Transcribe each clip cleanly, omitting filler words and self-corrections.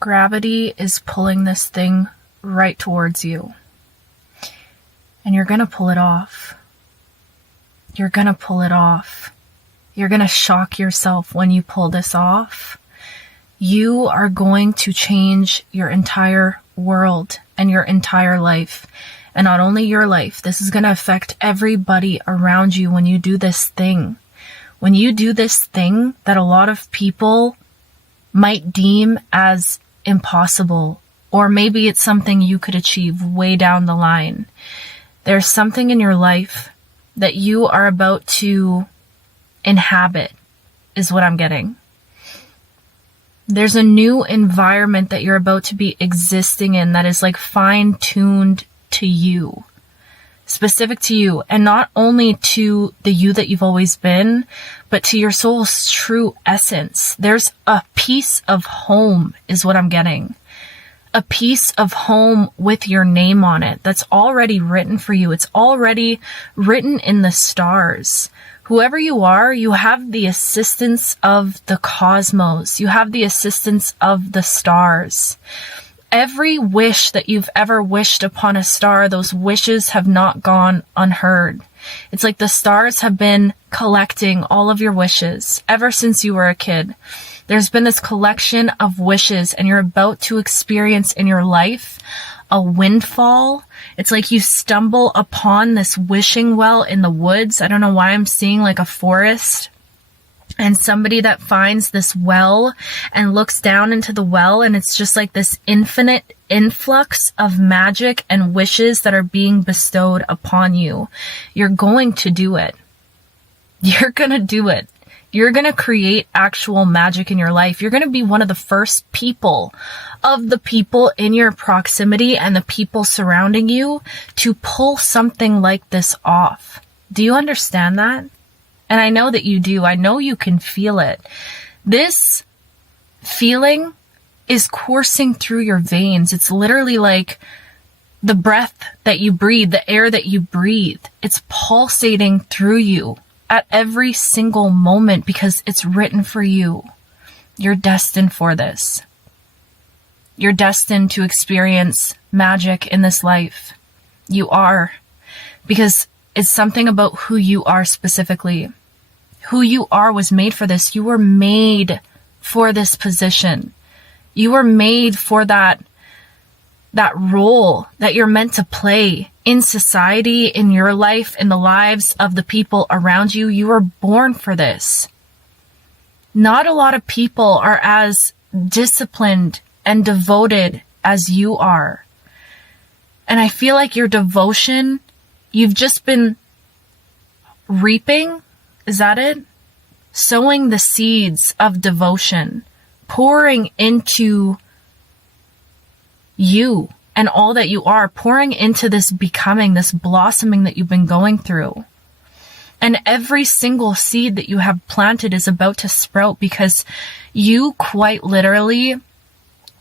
Gravity is pulling this thing right towards you. And you're going to pull it off. You're going to pull it off. You're going to shock yourself when you pull this off. You are going to change your entire world and your entire life. And not only your life, this is going to affect everybody around you when you do this thing. When you do this thing that a lot of people might deem as impossible, or maybe it's something you could achieve way down the line. There's something in your life that you are about to inhabit, is what I'm getting. There's a new environment that you're about to be existing in that is like fine-tuned to you, specific to you, and not only to the you that you've always been, but to your soul's true essence. There's a piece of home, is what I'm getting. A piece of home with your name on it that's already written for you. It's already written in the stars. Whoever you are, you have the assistance of the cosmos. You have the assistance of the stars. Every wish that you've ever wished upon a star, those wishes have not gone unheard. It's like the stars have been collecting all of your wishes ever since you were a kid. There's been this collection of wishes, and you're about to experience in your life a windfall. It's like you stumble upon this wishing well in the woods. I don't know why I'm seeing like a forest. And somebody that finds this well and looks down into the well, and it's just like this infinite influx of magic and wishes that are being bestowed upon you. You're going to do it. You're going to do it. You're going to create actual magic in your life. You're going to be one of the first people of the people in your proximity and the people surrounding you to pull something like this off. Do you understand that? And I know that you do. I know you can feel it. This feeling is coursing through your veins. It's literally like the breath that you breathe, the air that you breathe. It's pulsating through you at every single moment because it's written for you. You're destined for this. You're destined to experience magic in this life. You are. Because it's something about who you are specifically. Who you are was made for this. You were made for this position. You were made for that role that you're meant to play in society, in your life, in the lives of the people around you. You were born for this. Not a lot of people are as disciplined and devoted as you are. And I feel like your devotion, you've just been reaping. Is that it? Sowing the seeds of devotion, pouring into you and all that you are, pouring into this becoming, this blossoming that you've been going through. And every single seed that you have planted is about to sprout because you quite literally,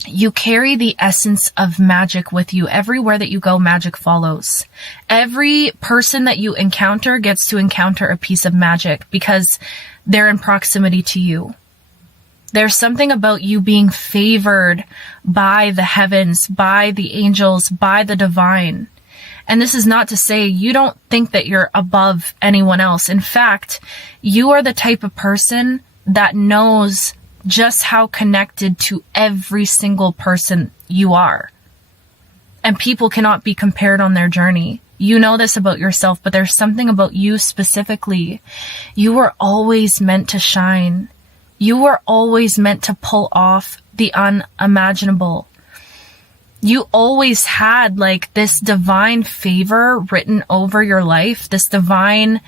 you carry the essence of magic with you. Everywhere that you go, magic follows. Every person that you encounter gets to encounter a piece of magic because they're in proximity to you. There's something about you being favored by the heavens, by the angels, by the divine. And this is not to say you don't think that you're above anyone else. In fact, you are the type of person that knows just how connected to every single person you are. And people cannot be compared on their journey. You know this about yourself, but there's something about you specifically. You were always meant to shine. You were always meant to pull off the unimaginable. You always had like this divine favor written over your life. This divine,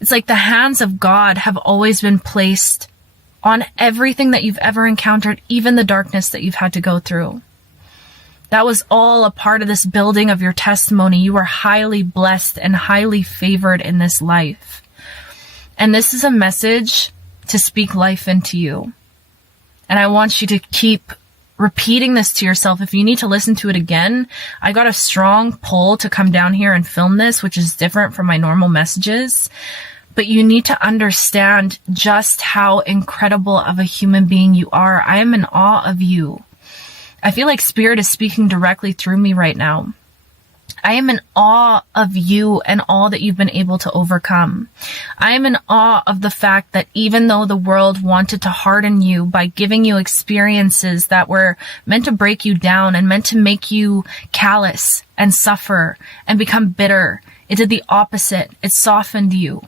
it's like the hands of God have always been placed on everything that you've ever encountered, even the darkness that you've had to go through. That was all a part of this building of your testimony. You were highly blessed and highly favored in this life. And this is a message to speak life into you. And I want you to keep repeating this to yourself. If you need to listen to it again, I got a strong pull to come down here and film this, which is different from my normal messages. But you need to understand just how incredible of a human being you are. I am in awe of you. I feel like Spirit is speaking directly through me right now. I am in awe of you and all that you've been able to overcome. I am in awe of the fact that even though the world wanted to harden you by giving you experiences that were meant to break you down and meant to make you callous and suffer and become bitter, it did the opposite. It softened you.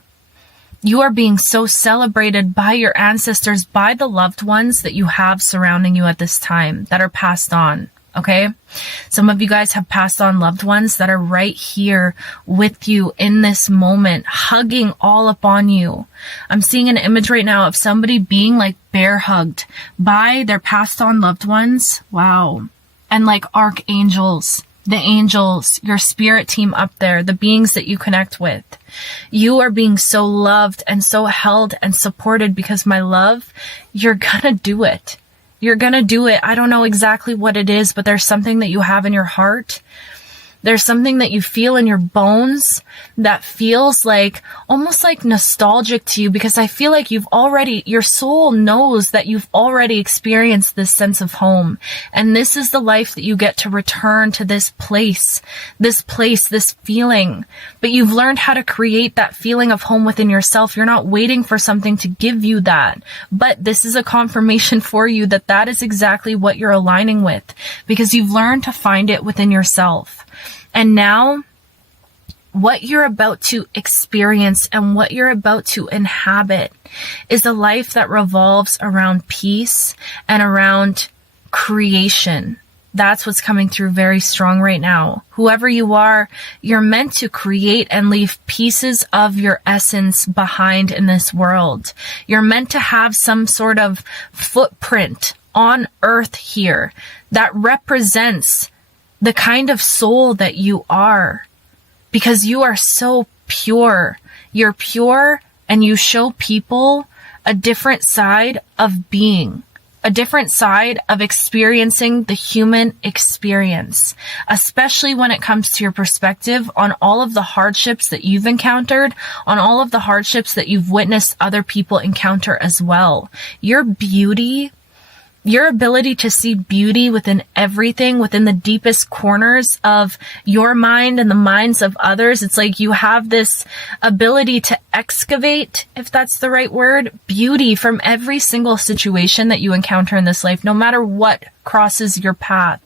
You are being so celebrated by your ancestors, by the loved ones that you have surrounding you at this time that are passed on. Okay. Some of you guys have passed on loved ones that are right here with you in this moment, hugging all upon you. I'm seeing an image right now of somebody being like bear hugged by their passed on loved ones. Wow. And like archangels, the angels, your spirit team up there, the beings that you connect with. You are being so loved and so held and supported because, my love, you're gonna do it. You're gonna do it. I don't know exactly what it is, but there's something that you have in your heart. There's something that you feel in your bones that feels like almost like nostalgic to you, because I feel like your soul knows that you've already experienced this sense of home. And this is the life that you get to return to this place, this feeling. But you've learned how to create that feeling of home within yourself. You're not waiting for something to give you that. But this is a confirmation for you that that is exactly what you're aligning with, because you've learned to find it within yourself. And now, what you're about to experience and what you're about to inhabit is a life that revolves around peace and around creation. That's what's coming through very strong right now. Whoever you are, you're meant to create and leave pieces of your essence behind in this world. You're meant to have some sort of footprint on earth here that represents the kind of soul that you are, because you are so pure. You're pure, and you show people a different side of being, a different side of experiencing the human experience, especially when it comes to your perspective on all of the hardships that you've encountered, on all of the hardships that you've witnessed other people encounter as well. Your beauty, your ability to see beauty within everything, within the deepest corners of your mind and the minds of others. It's like you have this ability to excavate, if that's the right word, beauty from every single situation that you encounter in this life, no matter what crosses your path.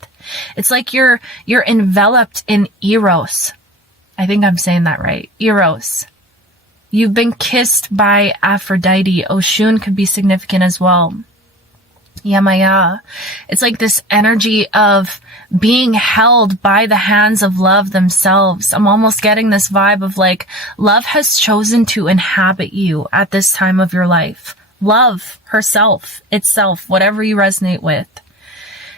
It's like you're enveloped in Eros. I think I'm saying that right. Eros. You've been kissed by Aphrodite. Oshun could be significant as well. Yamaya. It's like this energy of being held by the hands of love themselves. I'm almost getting this vibe of like love has chosen to inhabit you at this time of your life. Love herself, itself, whatever you resonate with.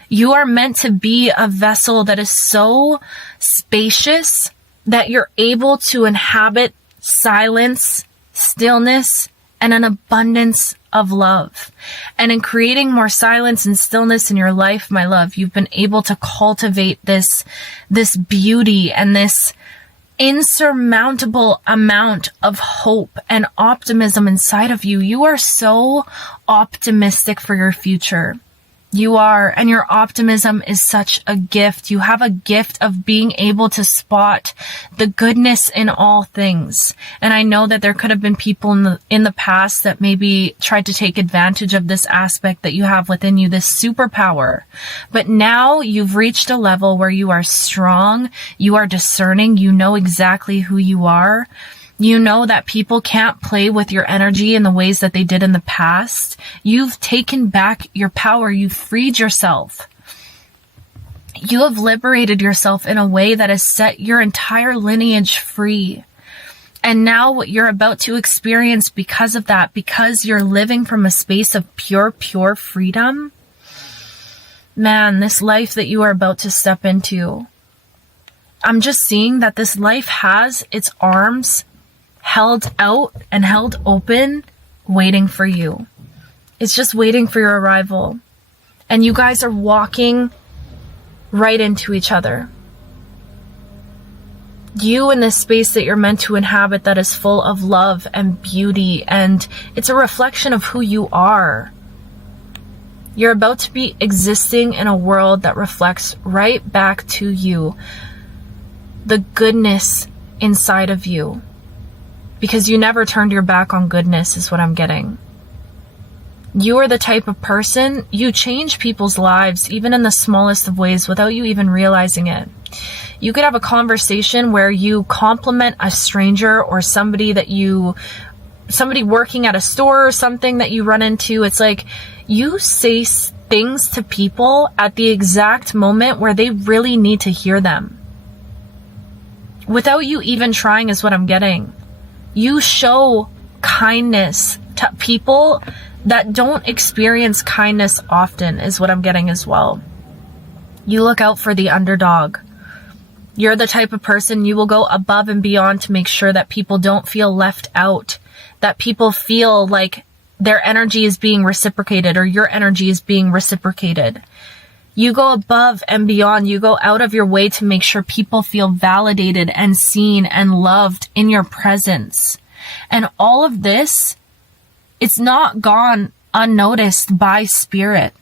You are meant to be a vessel that is so spacious that you're able to inhabit silence, stillness, and an abundance of love. And in creating more silence and stillness in your life, my love, you've been able to cultivate this beauty and this insurmountable amount of hope and optimism inside of you. You are so optimistic for your future. You are, and your optimism is such a gift. You have a gift of being able to spot the goodness in all things. And I know that there could have been people in the past that maybe tried to take advantage of this aspect that you have within you, this superpower. But now you've reached a level where you are strong, you are discerning, you know exactly who you are. You know that people can't play with your energy in the ways that they did in the past. You've taken back your power. You've freed yourself. You have liberated yourself in a way that has set your entire lineage free. And now what you're about to experience because of that, because you're living from a space of pure freedom, man, this life that you are about to step into, I'm just seeing that this life has its arms held out and held open, waiting for you. It's just waiting for your arrival. And you guys are walking right into each other. You in this space that you're meant to inhabit that is full of love and beauty, and it's a reflection of who you are. You're about to be existing in a world that reflects right back to you the goodness inside of you. Because you never turned your back on goodness is what I'm getting. You are the type of person, you change people's lives even in the smallest of ways without you even realizing it. You could have a conversation where you compliment a stranger or somebody working at a store or something that you run into. It's like you say things to people at the exact moment where they really need to hear them. Without you even trying is what I'm getting. You show kindness to people that don't experience kindness often is what I'm getting as well. You look out for the underdog. You're the type of person, you will go above and beyond to make sure that people don't feel left out, that people feel like their energy is being reciprocated or your energy is being reciprocated. You go above and beyond. You go out of your way to make sure people feel validated and seen and loved in your presence. And all of this, it's not gone unnoticed by spirit.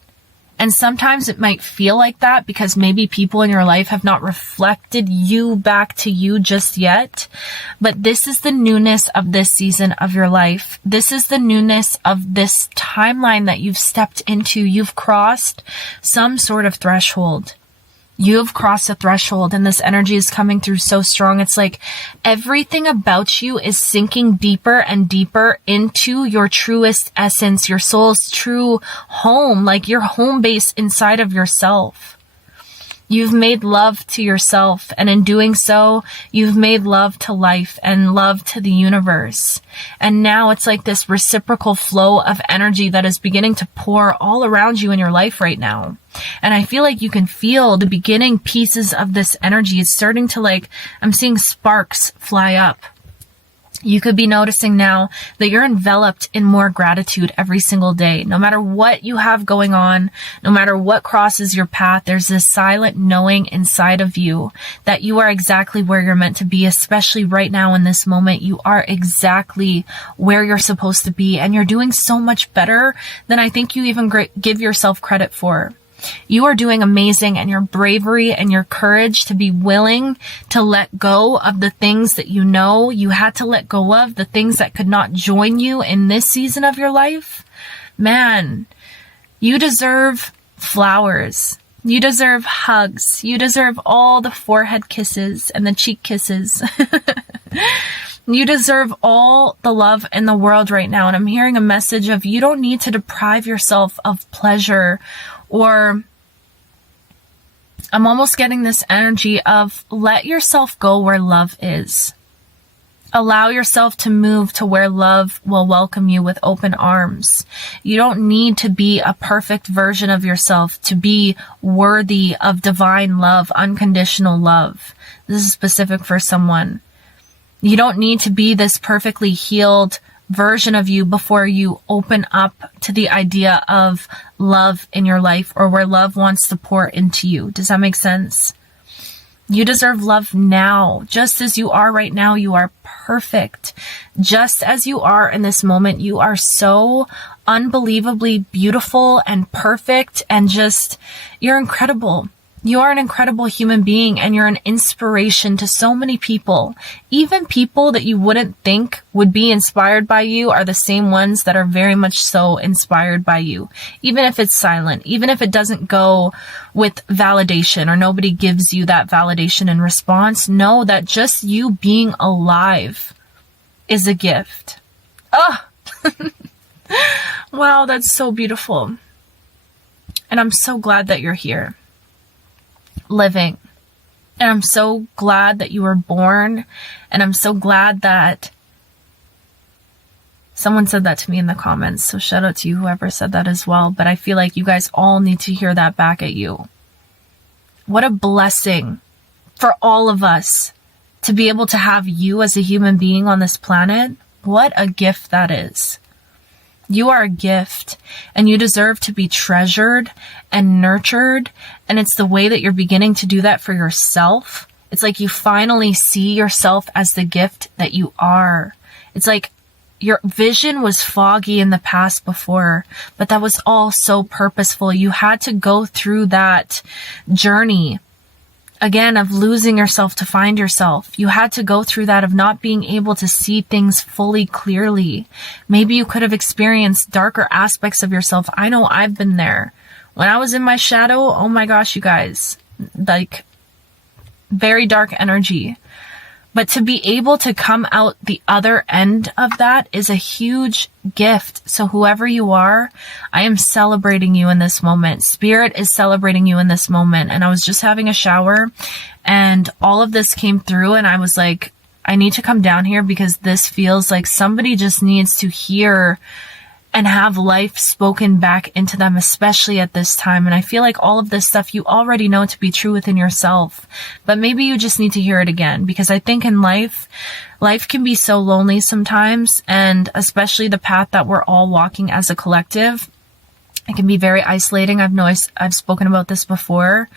And sometimes it might feel like that because maybe people in your life have not reflected you back to you just yet. But this is the newness of this season of your life. This is the newness of this timeline that you've stepped into. You've crossed some sort of threshold. You've crossed a threshold and this energy is coming through so strong. It's like everything about you is sinking deeper and deeper into your truest essence, your soul's true home, like your home base inside of yourself. You've made love to yourself, and in doing so, you've made love to life and love to the universe. And now it's like this reciprocal flow of energy that is beginning to pour all around you in your life right now. And I feel like you can feel the beginning pieces of this energy. It's starting to I'm seeing sparks fly up. You could be noticing now that you're enveloped in more gratitude every single day. No matter what you have going on, no matter what crosses your path, there's this silent knowing inside of you that you are exactly where you're meant to be, especially right now in this moment. You are exactly where you're supposed to be, and you're doing so much better than I think you even give yourself credit for. You are doing amazing, and your bravery and your courage to be willing to let go of the things that you know you had to let go of, the things that could not join you in this season of your life. Man, you deserve flowers. You deserve hugs. You deserve all the forehead kisses and the cheek kisses. You deserve all the love in the world right now. And I'm hearing a message of you don't need to deprive yourself of pleasure, or I'm almost getting this energy of let yourself go where love is. Allow yourself to move to where love will welcome you with open arms. You don't need to be a perfect version of yourself to be worthy of divine love, unconditional love. This is specific for someone. You don't need to be this perfectly healed version of you before you open up to the idea of love in your life, or where love wants to pour into you. Does that make sense? You deserve love now. Just as you are right now, you are perfect. Just as you are in this moment, you are so unbelievably beautiful and perfect, and just, you're incredible. You are an incredible human being, and you're an inspiration to so many people. Even people that you wouldn't think would be inspired by you are the same ones that are very much so inspired by you. Even if it's silent, even if it doesn't go with validation, or nobody gives you that validation in response, know that just you being alive is a gift. Oh, wow, that's so beautiful. And I'm so glad that you're here, living. And I'm so glad that you were born. And I'm so glad that someone said that to me in the comments. So shout out to you, whoever said that as well. But I feel like you guys all need to hear that back at you. What a blessing for all of us to be able to have you as a human being on this planet. What a gift that is. You are a gift, and you deserve to be treasured and nurtured. And it's the way that you're beginning to do that for yourself. It's like you finally see yourself as the gift that you are. It's like your vision was foggy in the past before, but that was all so purposeful. You had to go through that journey, again, of losing yourself to find yourself. You had to go through that of not being able to see things fully clearly. Maybe you could have experienced darker aspects of yourself. I know I've been there. When I was in my shadow, oh my gosh, you guys, like very dark energy. But to be able to come out the other end of that is a huge gift. So whoever you are, I am celebrating you in this moment. Spirit is celebrating you in this moment. And I was just having a shower and all of this came through and I was like, I need to come down here because this feels like somebody just needs to hear and have life spoken back into them, especially at this time. And I feel like all of this stuff you already know to be true within yourself, but maybe you just need to hear it again, because I think in life can be so lonely sometimes, and especially the path that we're all walking as a collective. It can be very isolating. I've spoken about this before,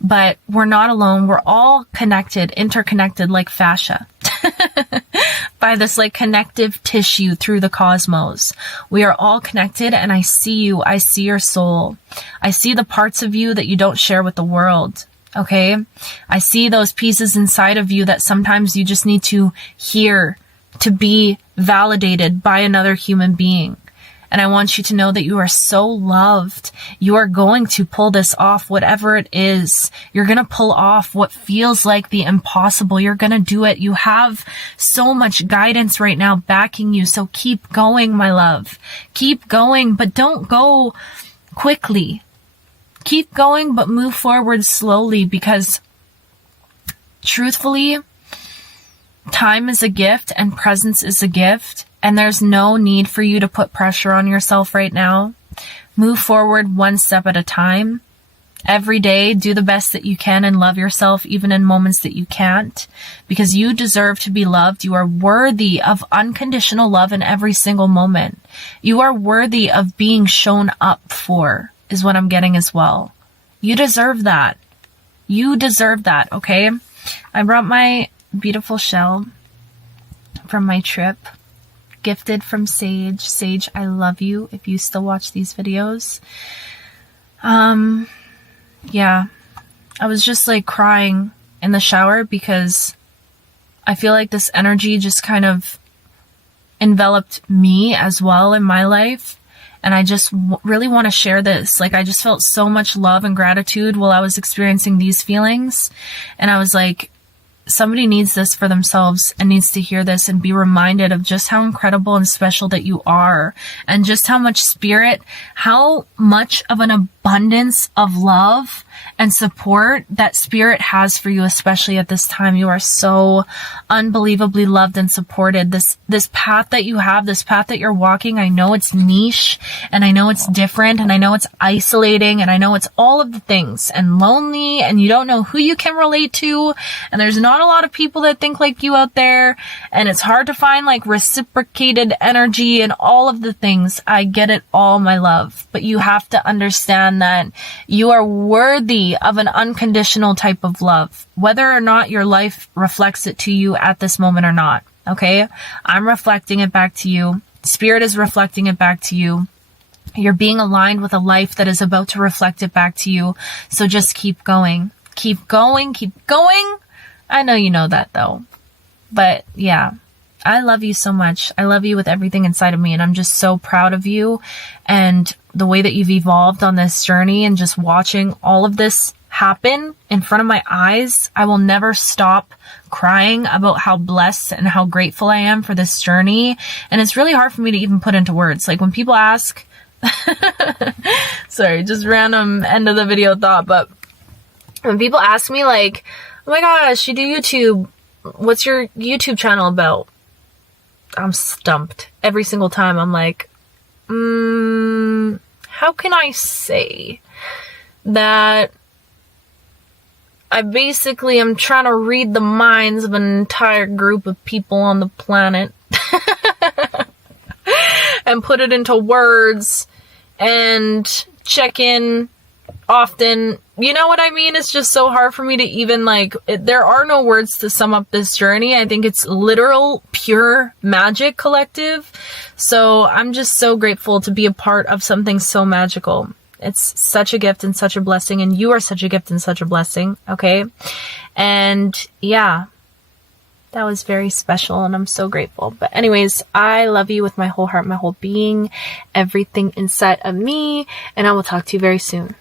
but we're not alone. We're all connected, interconnected like fascia by this like connective tissue through the cosmos. We are all connected, and I see you. I see your soul. I see the parts of you that you don't share with the world. Okay. I see those pieces inside of you that sometimes you just need to hear to be validated by another human being. And I want you to know that you are so loved. You are going to pull this off, whatever it is. You're going to pull off what feels like the impossible. You're going to do it. You have so much guidance right now backing you. So keep going, my love. Keep going, but don't go quickly. Keep going, but move forward slowly, because truthfully, time is a gift and presence is a gift. And there's no need for you to put pressure on yourself right now. Move forward one step at a time. Every day, do the best that you can and love yourself, even in moments that you can't, because you deserve to be loved. You are worthy of unconditional love in every single moment. You are worthy of being shown up for, is what I'm getting as well. You deserve that. You deserve that, okay? I brought my beautiful shell from my trip. Gifted from Sage. Sage, I love you if you still watch these videos. Yeah, I was just like crying in the shower because I feel like this energy just kind of enveloped me as well in my life. And I just really want to share this. Like, I just felt so much love and gratitude while I was experiencing these feelings. And I was like, somebody needs this for themselves and needs to hear this and be reminded of just how incredible and special that you are, and just how much spirit, how much of an abundance of love and support that spirit has for you, especially at this time. You are so unbelievably loved and supported. This path that you have, this path that you're walking, I know it's niche, and I know it's different, and I know it's isolating, and I know it's all of the things, and lonely, and you don't know who you can relate to, and there's not a lot of people that think like you out there, and it's hard to find like reciprocated energy and all of the things. I get it all, my love, but you have to understand that you are worthy of an unconditional type of love, whether or not your life reflects it to you at this moment or not. Okay? I'm reflecting it back to you. Spirit is reflecting it back to you. You're being aligned with a life that is about to reflect it back to you. So just keep going. Keep going. Keep going. I know you know that though. But yeah, I love you so much. I love you with everything inside of me. And I'm just so proud of you and the way that you've evolved on this journey, and just watching all of this happen in front of my eyes. I will never stop crying about how blessed and how grateful I am for this journey. And it's really hard for me to even put into words. Like when people ask, sorry, just random end of the video thought, but when people ask me like, oh my gosh, you do YouTube, what's your YouTube channel about? I'm stumped every single time. I'm like, how can I say that I basically am trying to read the minds of an entire group of people on the planet and put it into words and check in often. You know what I mean? It's just so hard for me to even there are no words to sum up this journey. I think it's literal, pure magic collective. So I'm just so grateful to be a part of something so magical. It's such a gift and such a blessing, and you are such a gift and such a blessing. Okay. And yeah, that was very special, and I'm so grateful. But anyways, I love you with my whole heart, my whole being, everything inside of me, and I will talk to you very soon.